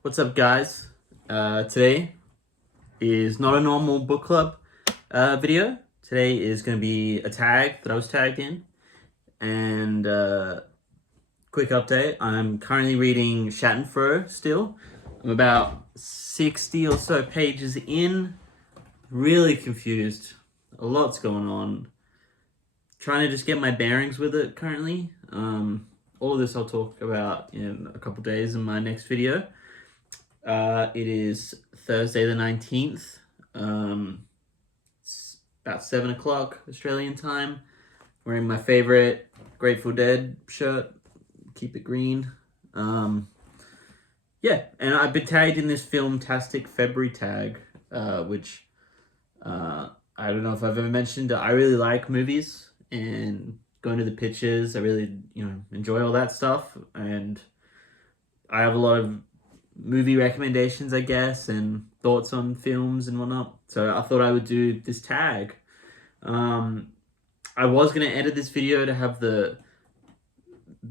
What's up, guys? Today is not a normal book club video. Today is going to be a tag that I was tagged in. And quick update, I'm currently reading Schadenfreude still. I'm about 60 or so pages in. Really confused. A lot's going on. Trying to just get my bearings with it currently. All of this I'll talk about in a couple days in my next video. It is Thursday the 19th. It's about 7 o'clock Australian time. Wearing my favorite Grateful Dead shirt. Keep it green. Yeah, and I've been tagged in this Filmtastic February Tag, which I don't know if I've ever mentioned. I really like movies and going to the pictures. I really, enjoy all that stuff. And I have a lot of movie recommendations, I guess, and thoughts on films and whatnot. So I thought I would do this tag. I was going to edit this video to have the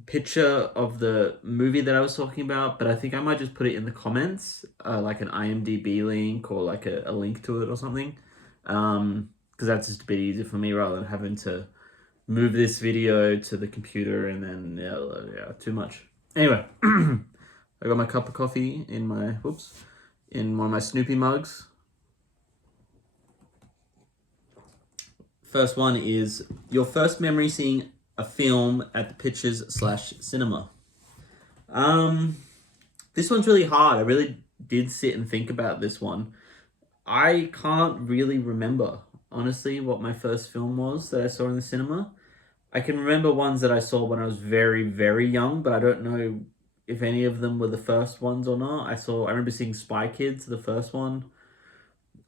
picture of the movie that I was talking about, but I think I might just put it in the comments, like an IMDb link or like a link to it or something. Because that's just a bit easier for me rather than having to move this video to the computer and then, yeah, too much. Anyway. I got my cup of coffee in one of my Snoopy mugs. First one is your first memory seeing a film at the Pictures/cinema. This one's really hard. I really did sit and think about this one. I can't really remember, honestly, what my first film was that I saw in the cinema. I can remember ones that I saw when I was very, very young, but I don't know if any of them were the first ones or not. I remember seeing Spy Kids, the first one.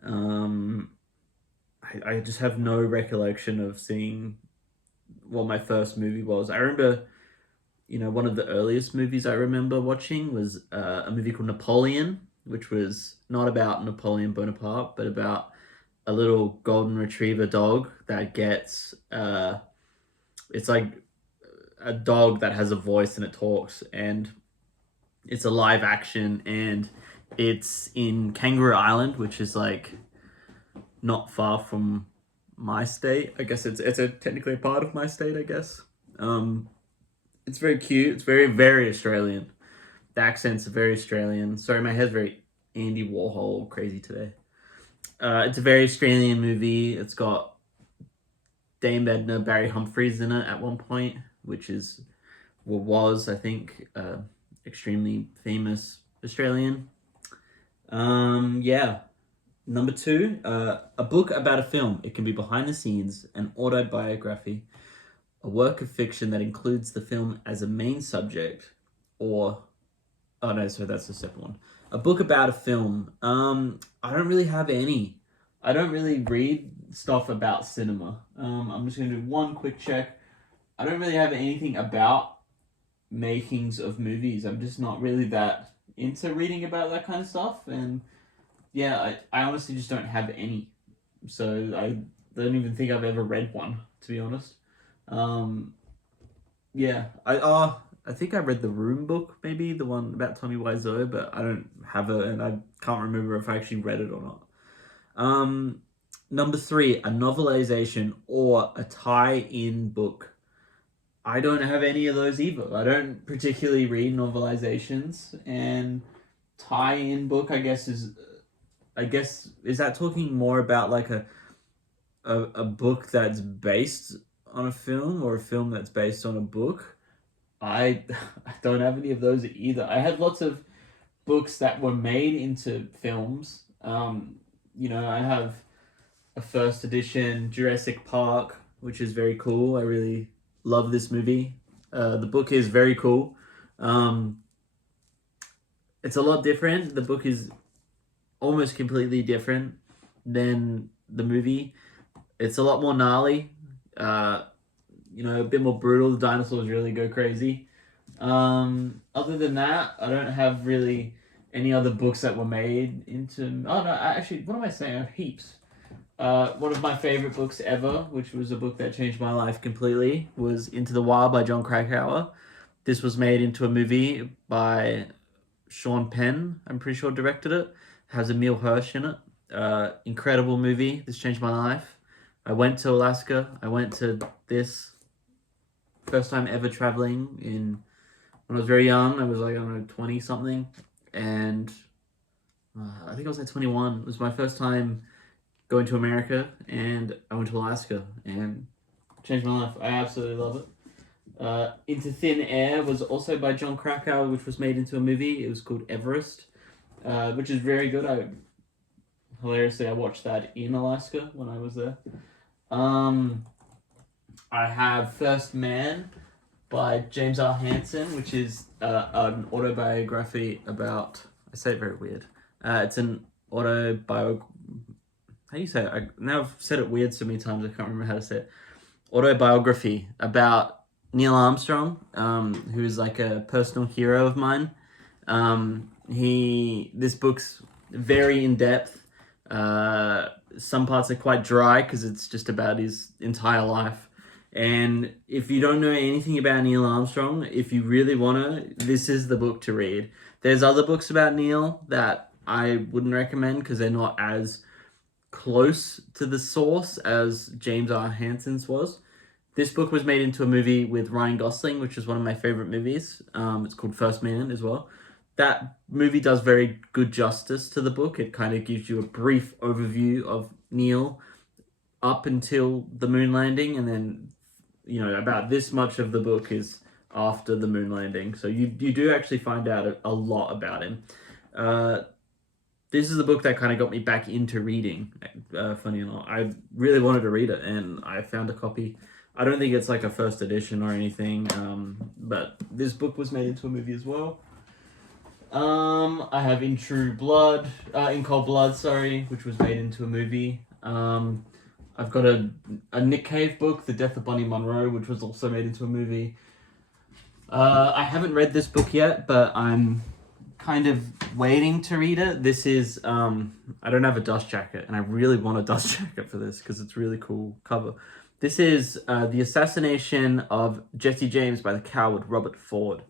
I just have no recollection of seeing what my first movie was. I remember, one of the earliest movies I remember watching was a movie called Napoleon, which was not about Napoleon Bonaparte, but about a little golden retriever dog that gets, it's like a dog that has a voice and it talks, and it's a live action, and it's in Kangaroo Island, which is like not far from my state. I guess it's technically a part of my state, I guess. It's very cute. It's very, very Australian. The accents are very Australian. Sorry, my head's very Andy Warhol crazy today. It's a very Australian movie. It's got Dame Edna, Barry Humphries in it at one point, which is, was, I think, extremely famous Australian. Yeah. Number 2, a book about a film. It can be behind the scenes, an autobiography, a work of fiction that includes the film as a main subject, or oh no, so that's the second one. A book about a film. I don't really have any. I don't really read stuff about cinema. I'm just gonna do one quick check. I don't really have anything about makings of movies. I'm just not really that into reading about that kind of stuff, and yeah, I honestly just don't have any. So I don't even think I've ever read one, to be honest. Yeah, I think I read the Room book, maybe the one about Tommy Wiseau, but I don't have it, and I can't remember if I actually read it or not. Number 3, a novelization or a tie-in book. I don't have any of those either. I don't particularly read novelizations, and tie-in book, I guess, is that talking more about like a book that's based on a film, or a film that's based on a book? I don't have any of those either. I have lots of books that were made into films. I have a first edition Jurassic Park, which is very cool. I really love this movie. The book is very cool. It's a lot different. The book is almost completely different than the movie. It's a lot more gnarly. A bit more brutal. The dinosaurs really go crazy. Other than that, I don't have really any other books that were made into. Oh no, actually, what am I saying? I have heaps. One of my favorite books ever, which was a book that changed my life completely, was Into the Wild by Jon Krakauer. This was made into a movie by Sean Penn, I'm pretty sure, directed it. Has Emile Hirsch in it. Incredible movie. This changed my life. I went to Alaska. I went to this first time ever traveling in when I was very young. I was like, I don't know, 20 something. And I think I was like 21. It was my first time going to America, and I went to Alaska and changed my life. I absolutely love it. Into Thin Air was also by John Krakauer, which was made into a movie. It was called Everest, which is very good. Hilariously, I watched that in Alaska when I was there. I have First Man by James R. Hansen, which is an autobiography about. I say it very weird. It's an autobiography. How do you say it? Now I've said it weird so many times I can't remember how to say it. Autobiography about Neil Armstrong, who is like a personal hero of mine. This book's very in depth. Some parts are quite dry because it's just about his entire life. And if you don't know anything about Neil Armstrong, if you really want to, this is the book to read. There's other books about Neil that I wouldn't recommend because they're not as close to the source as James R. Hansen's was. This book was made into a movie with Ryan Gosling, which is one of my favorite movies. It's called First Man as well. That movie does very good justice to the book. It kind of gives you a brief overview of Neil up until the moon landing, and then about this much of the book is after the moon landing. So you do actually find out a lot about him. This is the book that kind of got me back into reading. Funny enough, I really wanted to read it, and I found a copy. I don't think it's like a first edition or anything, but this book was made into a movie as well. I have In Cold Blood, sorry, which was made into a movie. I've got a Nick Cave book, The Death of Bonnie Monroe, which was also made into a movie. I haven't read this book yet, but I'm kind of waiting to read it. This is, I don't have a dust jacket, and I really want a dust jacket for this because it's really cool cover. This is The Assassination of Jesse James by the Coward Robert Ford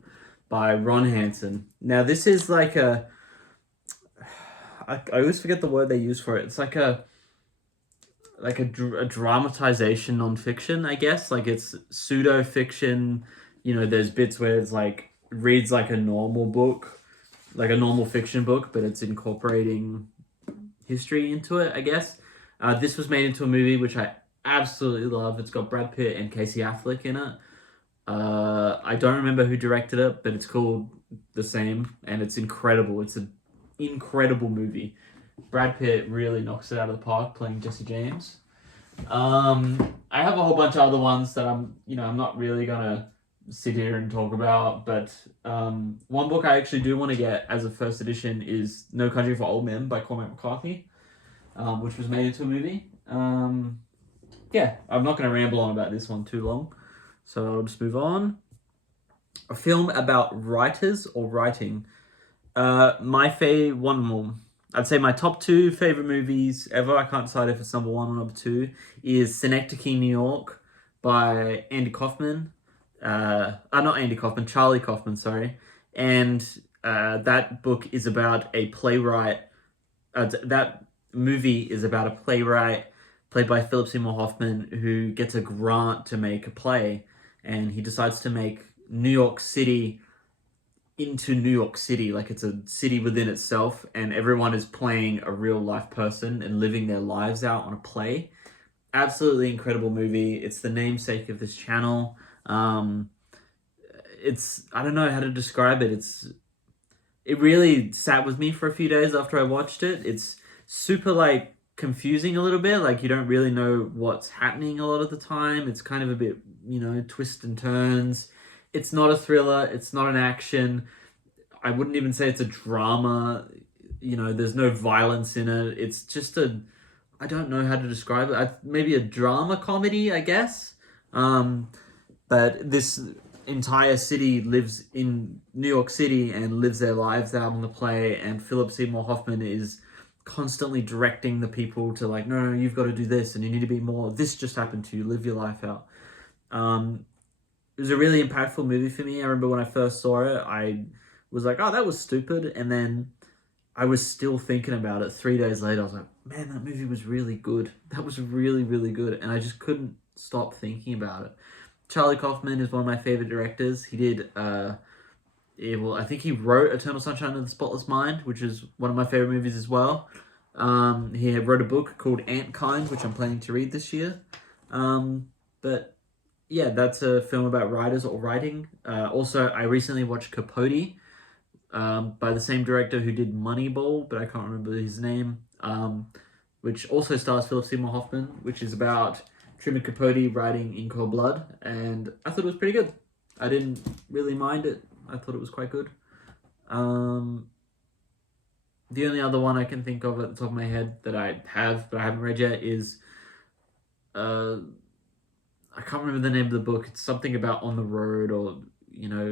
by Ron Hansen. Now, this is like I always forget the word they use for it. It's like a dramatization nonfiction, I guess. Like it's pseudo fiction. There's bits where it's like reads like a normal book, like a normal fiction book, but it's incorporating history into it, I guess. This was made into a movie, which I absolutely love. It's got Brad Pitt and Casey Affleck in it. I don't remember who directed it, but it's called the same, and it's incredible. It's an incredible movie. Brad Pitt really knocks it out of the park playing Jesse James. I have a whole bunch of other ones that I'm not really gonna sit here and talk about, but one book I actually do want to get as a first edition is No Country for Old Men by Cormac McCarthy, which was made into a movie. Yeah, I'm not going to ramble on about this one too long, so I'll just move on. A film about writers or writing. I'd say my top two favorite movies ever, I can't decide if it's number one or number two, is Synecdoche, New York by Andy Kaufman. Charlie Kaufman, sorry. And that book is about a playwright. That movie is about a playwright played by Philip Seymour Hoffman who gets a grant to make a play, and he decides to make New York City into New York City, like it's a city within itself, and everyone is playing a real life person and living their lives out on a play. Absolutely incredible movie. It's the namesake of this channel. It's, I don't know how to describe it. It really sat with me for a few days after I watched it. It's super like confusing a little bit. Like you don't really know what's happening a lot of the time. It's kind of a bit, twists and turns. It's not a thriller. It's not an action. I wouldn't even say it's a drama. There's no violence in it. It's just I don't know how to describe it. Maybe a drama comedy, I guess. But this entire city lives in New York City and lives their lives out on the play, and Philip Seymour Hoffman is constantly directing the people to like, no, you've got to do this, and you need to be more, this just happened to you, live your life out. It was a really impactful movie for me. I remember when I first saw it, I was like, oh, that was stupid. And then I was still thinking about it 3 days later. I was like, man, that movie was really good. That was really, really good. And I just couldn't stop thinking about it. Charlie Kaufman is one of my favorite directors. He did, I think he wrote Eternal Sunshine of the Spotless Mind, which is one of my favorite movies as well. He wrote a book called Antkind, which I'm planning to read this year. But yeah, that's a film about writers or writing. Also, I recently watched Capote, by the same director who did Moneyball, but I can't remember his name. Which also stars Philip Seymour Hoffman, which is about Truman Capote writing in cold blood, and I thought it was pretty good. I didn't really mind it. I thought it was quite good. The only other one I can think of at the top of my head that I have, but I haven't read yet, is I can't remember the name of the book. It's something about on the road, or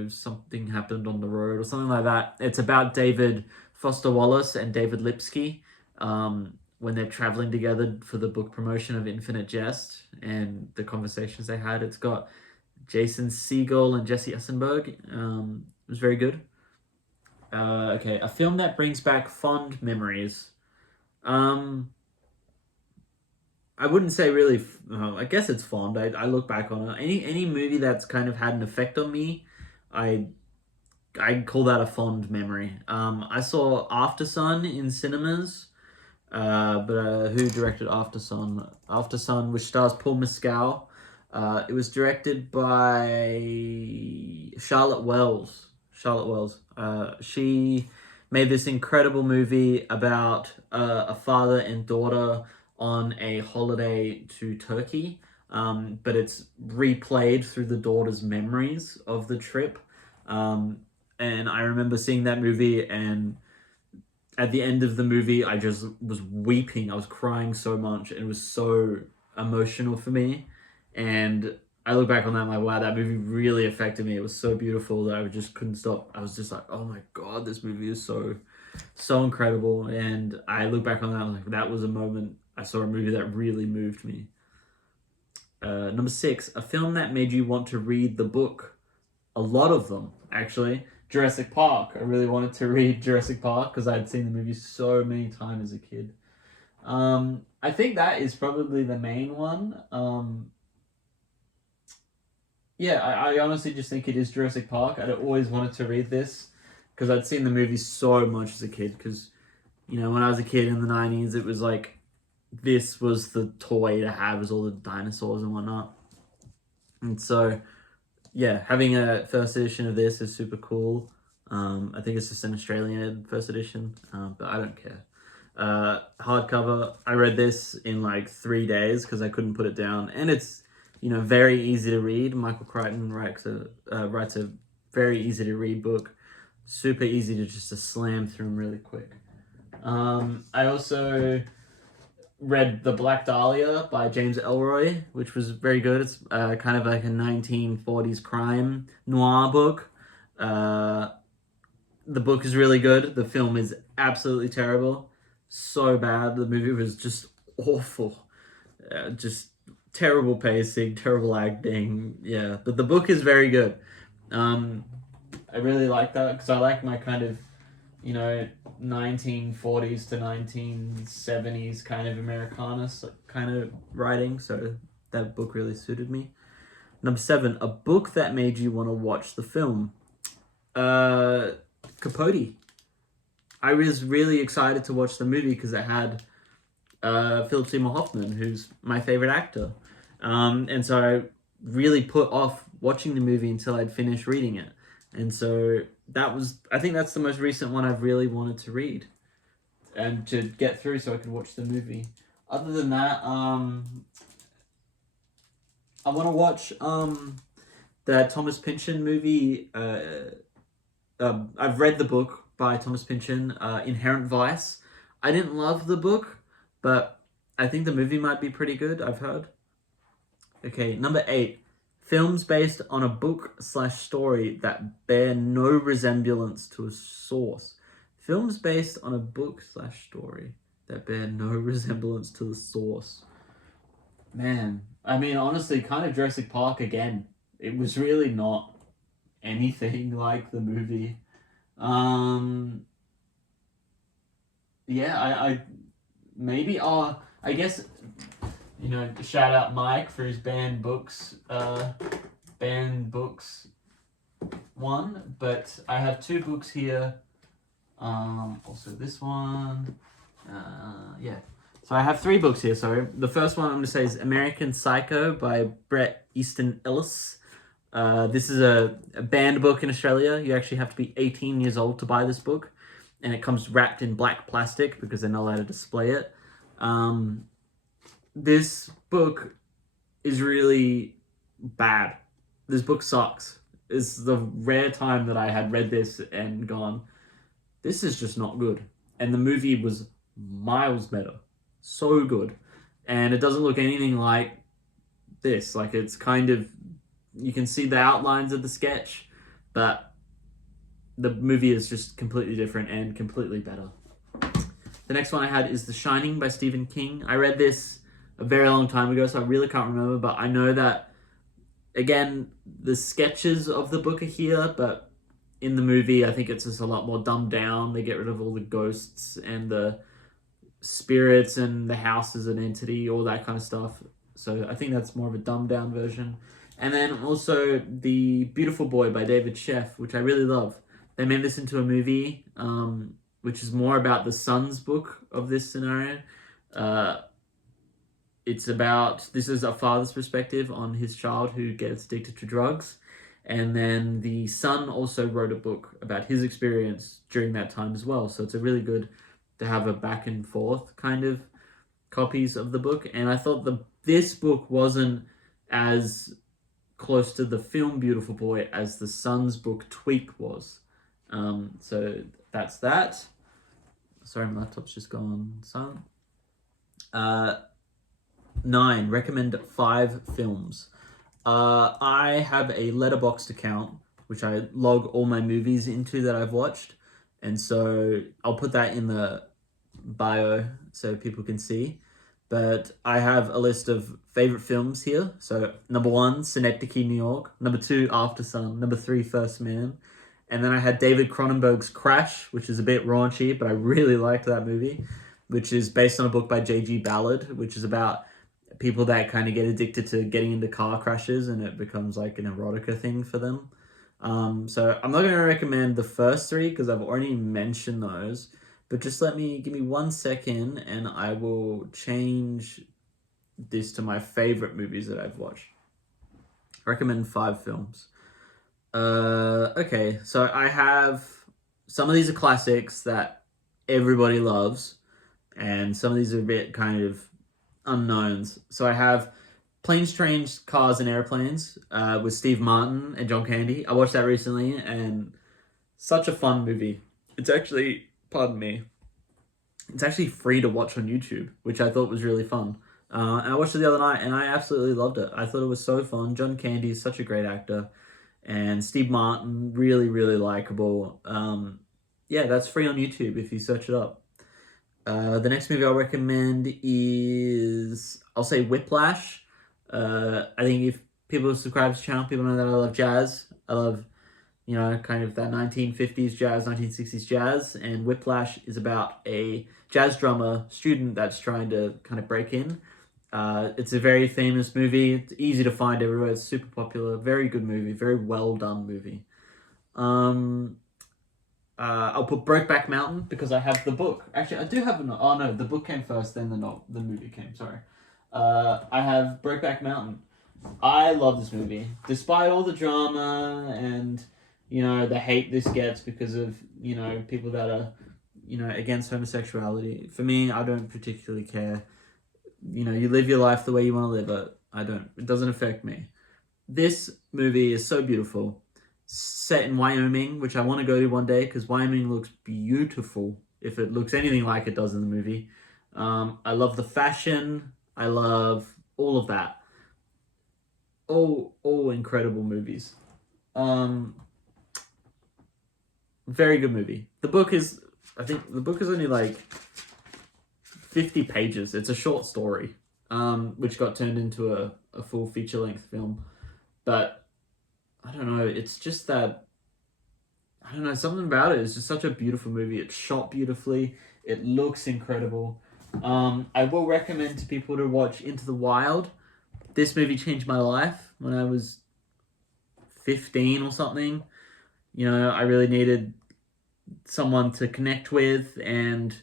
something happened on the road, or something like that. It's about David Foster Wallace and David Lipsky, when they're traveling together for the book promotion of Infinite Jest and the conversations they had. It's got Jason Segel and Jesse Eisenberg. It was very good. Okay, a film that brings back fond memories. I wouldn't say really. I guess it's fond. I look back on it. Any movie that's kind of had an effect on me, I I call that a fond memory. I saw After Sun in cinemas. But who directed After Sun? After Sun, which stars Paul Mescal. It was directed by Charlotte Wells. Charlotte Wells. She made this incredible movie about a father and daughter on a holiday to Turkey. But it's replayed through the daughter's memories of the trip. And I remember seeing that movie, and at the end of the movie, I just was weeping. I was crying so much, and it was so emotional for me. And I look back on that, I'm like, wow, that movie really affected me. It was so beautiful that I just couldn't stop. I was just like, oh my god, this movie is so incredible. And I look back on that, I'm like, that was a moment I saw a movie that really moved me. Number 6, a film that made you want to read the book. A lot of them, actually. Jurassic Park. I really wanted to read Jurassic Park because I'd seen the movie so many times as a kid. I think that is probably the main one. Yeah, I honestly just think it is Jurassic Park. I'd always wanted to read this because I'd seen the movie so much as a kid. Because, when I was a kid in the 90s, it was like, this was the toy to have, was all the dinosaurs and whatnot. And so, yeah, having a first edition of this is super cool. I think it's just an Australian first edition, but I don't care. Hardcover, I read this in like 3 days because I couldn't put it down, and it's very easy to read. Michael Crichton writes a very easy to read book, super easy to just to slam through them really quick. I also read The Black Dahlia by James Ellroy, which was very good. It's kind of like a 1940s crime noir book. The book is really good. The film is absolutely terrible. So bad. The movie was just awful. Just terrible pacing, terrible acting. Yeah, but the book is very good. I really like that because I like my kind of 1940s to 1970s kind of Americana kind of writing, so that book really suited me. Number 7, a book that made you want to watch the film. Capote. I was really excited to watch the movie because it had Philip Seymour Hoffman, who's my favorite actor. And so I really put off watching the movie until I'd finished reading it. And so I think that's the most recent one I've really wanted to read and to get through so I could watch the movie. Other than that, I want to watch the Thomas Pynchon movie. I've read the book by Thomas Pynchon, Inherent Vice. I didn't love the book, but I think the movie might be pretty good, I've heard. Okay, number 8. Films based on a book/story that bear no resemblance to a source. Films based on a book/story that bear no resemblance to the source. Man, I mean, honestly, kind of Jurassic Park again. It was really not anything like the movie. Um, yeah, I maybe. Oh, I guess shout out Mike for his banned books one. But I have two books here. Also this one. Yeah. So I have three books here. Sorry, the first one I'm going to say is American Psycho by Bret Easton Ellis. This is a banned book in Australia. You actually have to be 18 years old to buy this book, and it comes wrapped in black plastic because they're not allowed to display it. This book is really bad. This book sucks. It's the rare time that I had read this and gone, this is just not good. And the movie was miles better. So good. And it doesn't look anything like this. Like, it's kind of, you can see the outlines of the sketch, but the movie is just completely different and completely better. The next one I had is The Shining by Stephen King. I read this a very long time ago, so I really can't remember, but I know that, again, the sketches of the book are here, but in the movie, I think it's just a lot more dumbed down. They get rid of all the ghosts and the spirits and the house as an entity, all that kind of stuff. So I think that's more of a dumbed down version. And then also The Beautiful Boy by David Sheff, which I really love. They made this into a movie, which is more about the son's book of this scenario. It's about, this is a father's perspective on his child who gets addicted to drugs. And then the son also wrote a book about his experience during that time as well. So it's a really good to have a back and forth kind of copies of the book. And I thought this book wasn't as close to the film Beautiful Boy as the son's book Tweak was. So that's that. Sorry, my laptop's just gone silent. 9. Recommend 5 films. I have a Letterboxd account, which I log all my movies into that I've watched. And so I'll put that in the bio so people can see. But I have a list of favorite films here. So number 1, Synecdoche, New York. Number 2, After Sun. Number 3, First Man. And then I had David Cronenberg's Crash, which is a bit raunchy, but I really liked that movie, which is based on a book by J.G. Ballard, which is about people that kind of get addicted to getting into car crashes and it becomes like an erotica thing for them. So I'm not going to recommend the first 3 because I've already mentioned those, but just give me 1 second and I will change this to my favorite movies that I've watched. I recommend 5 films. Okay, so I have, some of these are classics that everybody loves, and some of these are a bit kind of unknowns. So I have Planes, Trains, Cars, and Airplanes with Steve Martin and John Candy. I watched that recently, and such a fun movie. It's actually, pardon me, it's actually free to watch on YouTube, which I thought was really fun. And I watched it the other night, and I absolutely loved it. I thought it was so fun. John Candy is such a great actor, and Steve Martin, really, really likable. Yeah, that's free on YouTube if you search it up. The next movie I'll recommend is, I'll say Whiplash. I think if people subscribe to the channel, people know that I love jazz. I love, kind of that 1950s jazz, 1960s jazz. And Whiplash is about a jazz drummer student that's trying to kind of break in. It's a very famous movie. It's easy to find everywhere. It's super popular. Very good movie. Very well done movie. I'll put Brokeback Mountain because I have the book. Actually, I do have oh no, the book came first, then the movie came. Sorry. I have Brokeback Mountain. I love this movie, despite all the drama and the hate this gets because of people that are against homosexuality. For me, I don't particularly care. You live your life the way you want to live it. I don't. It doesn't affect me. This movie is so beautiful. Set in Wyoming, which I want to go to one day because Wyoming looks beautiful if it looks anything like it does in the movie. I love the fashion. I love all of that. All incredible movies. Very good movie. I think the book is only like 50 pages. It's a short story, which got turned into a full feature-length film. But I don't know, it's just that, I don't know, something about it is just such a beautiful movie. It's shot beautifully. It looks incredible. I will recommend to people to watch Into the Wild. This movie changed my life when I was 15 or something. You know, I really needed someone to connect with, and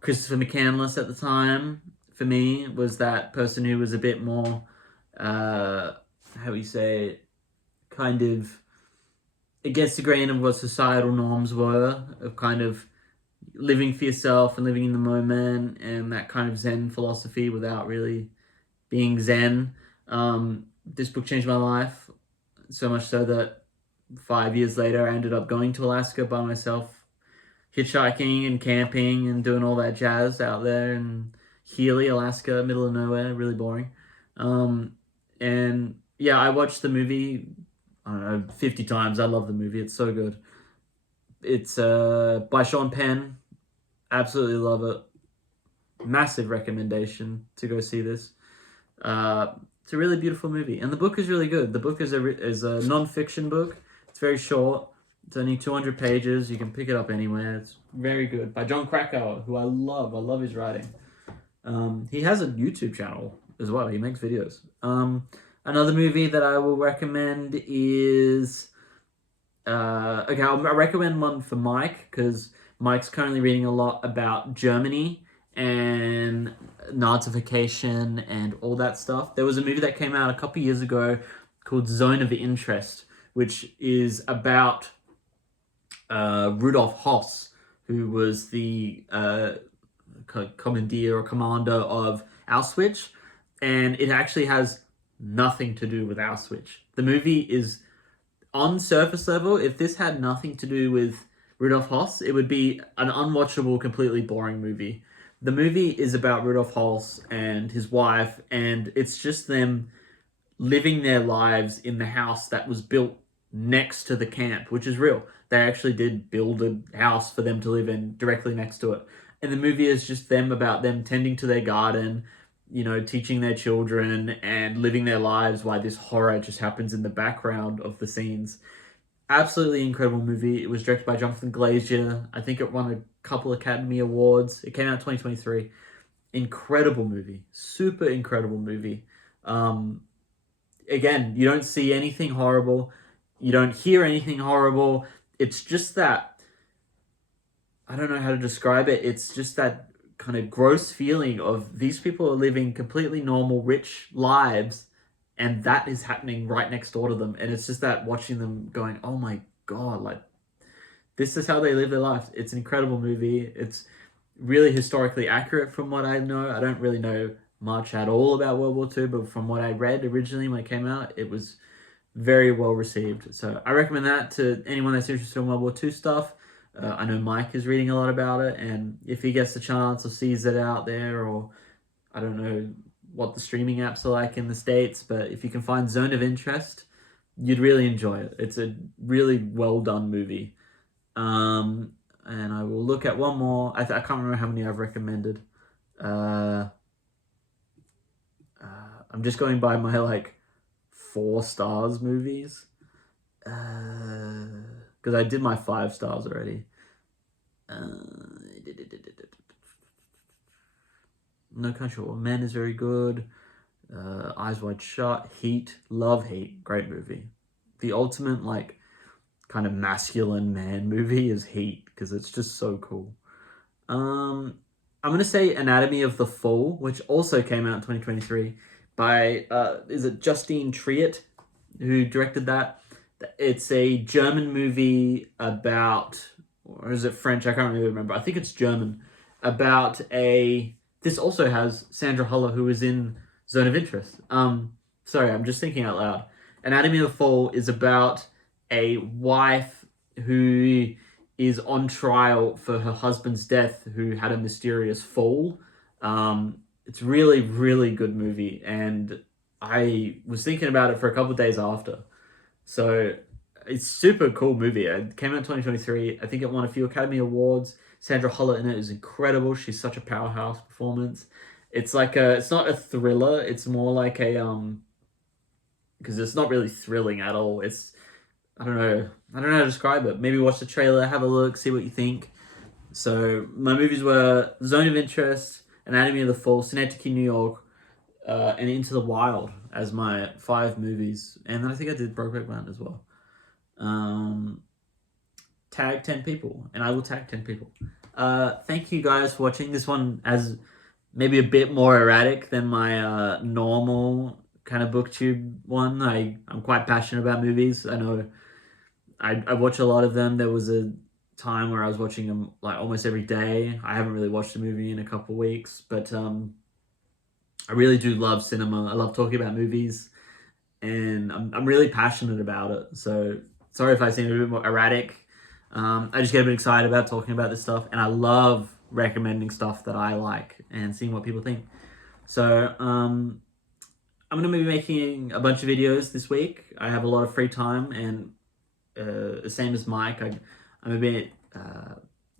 Christopher McCandless at the time for me was that person who was a bit more, how do you say it, kind of against the grain of what societal norms were, of kind of living for yourself and living in the moment, and that kind of Zen philosophy without really being Zen. This book changed my life so much so that 5 years later I ended up going to Alaska by myself, hitchhiking and camping and doing all that jazz out there in Healy, Alaska, middle of nowhere, really boring. And yeah, I watched the movie, I don't know, 50 times. I love the movie. It's so good. It's by Sean Penn. Absolutely love it. Massive recommendation to go see this. It's a really beautiful movie, and the book is really good. The book is a non-fiction book. It's very short. It's only 200 pages. You can pick it up anywhere. It's very good by John Krakauer, who I love. I love his writing. He has a YouTube channel as well. He makes videos. Another movie that I will recommend is okay. I'll recommend one for Mike because Mike's currently reading a lot about Germany and Nazification and all that stuff. There was a movie that came out a couple years ago called Zone of Interest, which is about Rudolf Hoss, who was the commandeer or commander of Auschwitz, and it actually has nothing to do with Auschwitz. The movie is on surface level. If this had nothing to do with Rudolf Hoss, it would be an unwatchable, completely boring movie. The movie is about Rudolf Hoss and his wife, and it's just them living their lives in the house that was built next to the camp, which is real. They actually did build a house for them to live in directly next to it. And the movie is just them about them tending to their garden, you know, teaching their children and living their lives while this horror just happens in the background of the scenes. Absolutely incredible movie. It was directed by Jonathan Glazer. I think it won a couple Academy Awards. It came out in 2023. Incredible movie. Super incredible movie. Again, you don't see anything horrible. You don't hear anything horrible. It's just that, I don't know how to describe it. It's just that kind of gross feeling of these people are living completely normal, rich lives, and that is happening right next door to them. And it's just that watching them going, oh my God, like, this is how they live their lives. It's an incredible movie. It's really historically accurate from what I know. I don't really know much at all about World War II, but from what I read originally when it came out, it was very well received. So I recommend that to anyone that's interested in World War II stuff. I know Mike is reading a lot about it, and if he gets the chance or sees it out there, or I don't know what the streaming apps are like in the States, but if you can find Zone of Interest, you'd really enjoy it. It's a really well done movie. And I will look at one more. I can't remember how many I've recommended. Uh, I'm just going by my like 4 stars movies. Because I did my 5 stars already. No Country for Old Men is very good. Eyes Wide Shut, Heat, love Heat, great movie. The ultimate like kind of masculine man movie is Heat because it's just so cool. I'm gonna say Anatomy of the Fall, which also came out in 2023 by is it Justine Triet who directed that. It's a German movie about, or is it French? I can't really remember. I think it's German. About a. This also has Sandra Huller, who is in Zone of Interest. Sorry, I'm just thinking out loud. Anatomy of the Fall is about a wife who is on trial for her husband's death, who had a mysterious fall. It's really, really good movie, and I was thinking about it for a couple of days after. So it's super cool movie. It came out in 2023. I think it won a few Academy Awards. Sandra Huller in it is incredible. She's such a powerhouse performance. It's like it's not a thriller. It's more like a because it's not really thrilling at all. It's I don't know. I don't know how to describe it. Maybe watch the trailer, have a look, see what you think. So my movies were Zone of Interest, Anatomy of the Fall, Synecdoche, New York, and Into the Wild as my 5 movies. And then I think I did Brokeback Mountain as well. Um, Tag 10 people, and I will tag 10 people. Thank you guys for watching. This one has maybe a bit more erratic than my normal kind of booktube one. I'm quite passionate about movies. I know I watch a lot of them. There was a time where I was watching them like almost every day. I haven't really watched a movie in a couple of weeks, but I really do love cinema. I love talking about movies, and I'm really passionate about it. So sorry if I seem a bit more erratic. I just get a bit excited about talking about this stuff, and I love recommending stuff that I like and seeing what people think. So I'm gonna be making a bunch of videos this week. I have a lot of free time, and same as Mike, I'm a bit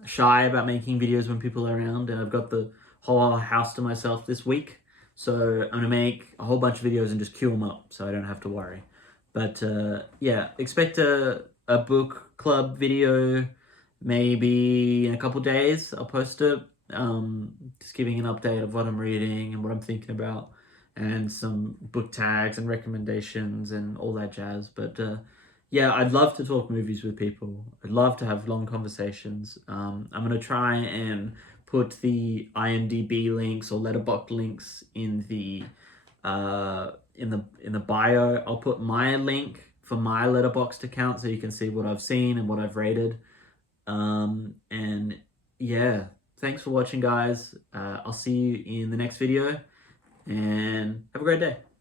shy about making videos when people are around, and I've got the whole house to myself this week. So I'm gonna make a whole bunch of videos and just queue them up, so I don't have to worry. But yeah, expect a book club video maybe in a couple days. I'll post it. Just giving an update of what I'm reading and what I'm thinking about, and some book tags and recommendations and all that jazz. But yeah, I'd love to talk movies with people. I'd love to have long conversations. I'm gonna try and put the IMDb links or letterbox links in the in the bio. I'll put my link for my letterboxd account so you can see what I've seen and what I've rated. And yeah, thanks for watching, guys. I'll see you in the next video, and have a great day.